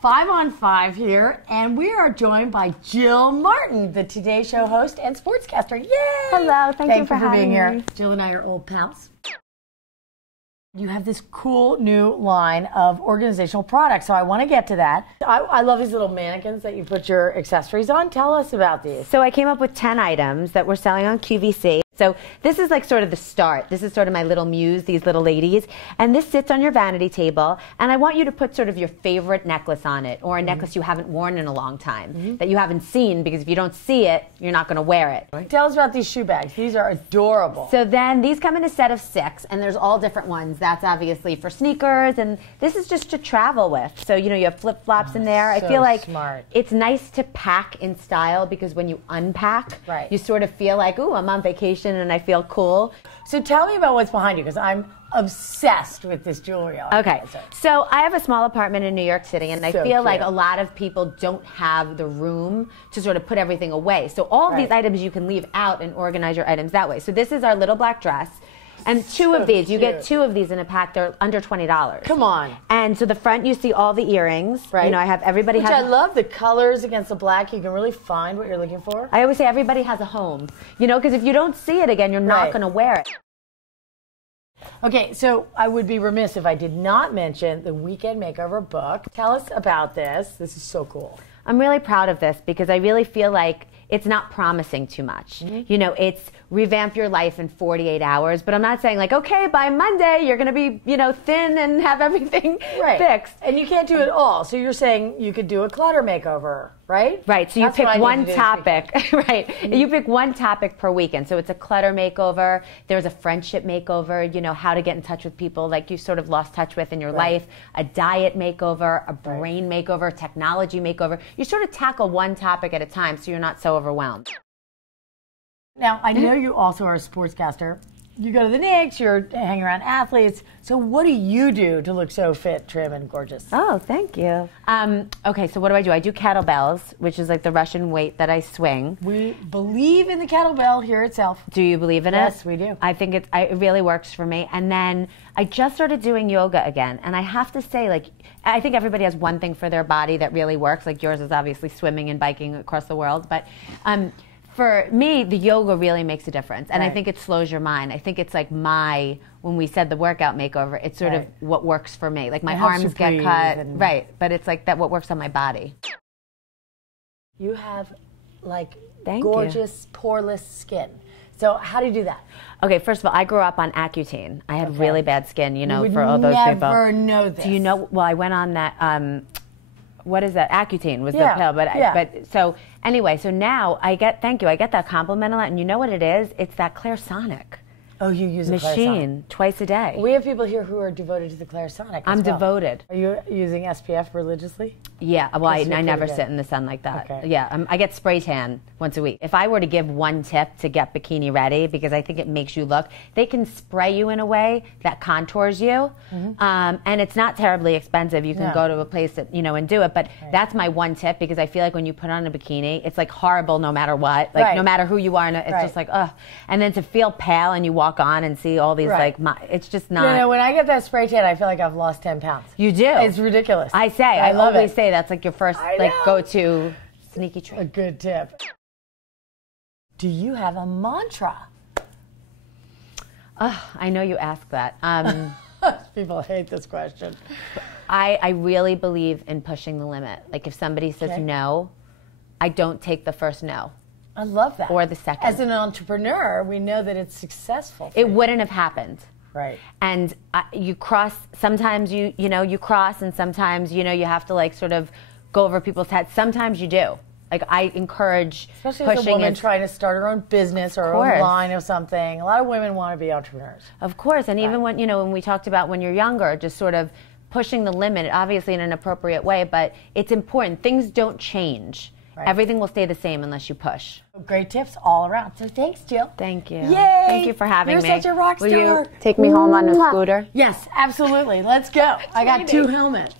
5 on 5 here, and we are joined by Jill Martin, the Today Show host and sportscaster. Yay! Hello, thank you for being having here. me. Jill and I are old pals. You have this cool new line of organizational products, so I want to get to that. I love these little mannequins that you put your accessories on. Tell us about these. So I came up with 10 items that we're selling on QVC. So this is like sort of the start. This is sort of my little muse, these little ladies. And this sits on your vanity table. And I want you to put sort of your favorite necklace on it, or a necklace you haven't worn in a long time, that you haven't seen, because if you don't see it, you're not going to wear it. Right. Tell us about these shoe bags. These are adorable. So then these come in a set of 6, and there's all different ones. That's obviously for sneakers, and this is just to travel with. So, you know, you have flip-flops in there. So I feel like smart. It's nice to pack in style, because when you unpack, right, you sort of feel like, ooh, I'm on vacation and I feel cool. So tell me about what's behind you, because I'm obsessed with this jewelry. Okay, so I have a small apartment in New York City, and I feel like a lot of people don't have the room to sort of put everything away. So all of these items you can leave out and organize your items that way. So this is our little black dress. And two of these, you get 2 of these in a pack. They're under $20. Come on. And so the front, you see all the earrings. Right. You know, I have everybody. Which I love, the colors against the black. You can really find what you're looking for. I always say everybody has a home. You know, because if you don't see it again, you're not going to wear it. Okay, so I would be remiss if I did not mention the Weekend Makeover book. Tell us about this. This is so cool. I'm really proud of this, because I really feel like it's not promising too much. You know, it's revamp your life in 48 hours, but I'm not saying like, okay, by Monday you're going to be, you know, thin and have everything fixed. And you can't do it all. So you're saying you could do a clutter makeover, right? Right. So you pick one topic, right? You pick one topic per weekend. So it's a clutter makeover. There's a friendship makeover, you know, how to get in touch with people like you sort of lost touch with in your life, a diet makeover, a brain makeover, technology makeover. You sort of tackle one topic at a time so you're not so overwhelmed. Now, I know you also are a sportscaster. You go to the Knicks, you're hanging around athletes. So what do you do to look so fit, trim, and gorgeous? Oh, thank you. Okay, so what do? I do kettlebells, which is like the Russian weight that I swing. We believe in the kettlebell here itself. Do you believe in it? Yes, we do. I think it really works for me. And then I just started doing yoga again. And I have to say, like, I think everybody has one thing for their body that really works. Like yours is obviously swimming and biking across the world. But for me, the yoga really makes a difference. And I think it slows your mind. I think it's like when we said the workout makeover, it's sort of what works for me. Like my arms get cut, but it's like that what works on my body. You have like gorgeous, poreless skin. So how do you do that? Okay, first of all, I grew up on Accutane. I had really bad skin, you know, for all those people. You would never know this. Do you know? Well, I went on that. What is that? Accutane was the pill, but so anyway, so now I get I get that compliment a lot, and you know what it is? It's that Clarisonic. Oh, you use a machine twice a day. We have people here who are devoted to the Clarisonic. I'm devoted. Are you using SPF religiously? Yeah, well, I never sit in the sun like that. Okay. Yeah, I get spray tan once a week. If I were to give one tip to get bikini ready, because I think it makes you look, they can spray you in a way that contours you, and it's not terribly expensive. You can go to a place that, you know, and do it, but that's my one tip, because I feel like when you put on a bikini, it's like horrible no matter what, like no matter who you are, it's just like, ugh. And then to feel pale and you walk on and see all these it's just not. You know, when I get that spray tan, I feel like I've lost 10 pounds. You do. It's ridiculous. I always say that's like your first go-to sneaky trick. A good tip. Do you have a mantra? I know you ask that. People hate this question. I really believe in pushing the limit. Like if somebody says no, I don't take the first no. I love that. Or the second. As an entrepreneur, we know that it's successful. It wouldn't have happened. Right. And you cross, sometimes you cross, and sometimes, you know, you have to like sort of go over people's heads. Sometimes you do. Like I encourage especially pushing. As a woman trying to start her own business or her own line of something. A lot of women want to be entrepreneurs. Of course. And even when, you know, when we talked about when you're younger, just sort of pushing the limit, obviously in an appropriate way, but it's important. Things don't change. Everything will stay the same unless you push. Great tips all around. So thanks, Jill. Thank you. Yay! Thank you for having me. You're such a rock star. Will you take me home on a scooter? Yes, absolutely. Let's go. I got 2 helmets.